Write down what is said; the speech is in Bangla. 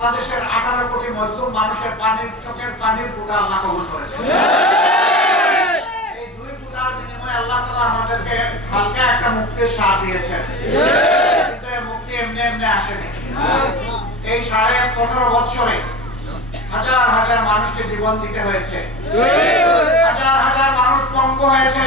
বাংলাদেশের 18 কোটি মজলুম মানুষের পানির চোখের পানির ফোঁটা আল্লাহ কবুল করেছেন। এই 2 ফোঁটার বিনিময়ে আল্লাহ তাআলা আমাদেরকে হালকা একটা মুক্তির স্বাদ দিয়েছেন। কিন্তু এই মুক্তি এমনি এমনি আসেনি। এই 15.5 বছরে হাজার হাজার মানুষকে জীবন দিতে হয়েছে, হাজার হাজার মানুষ পঙ্গু হয়েছে।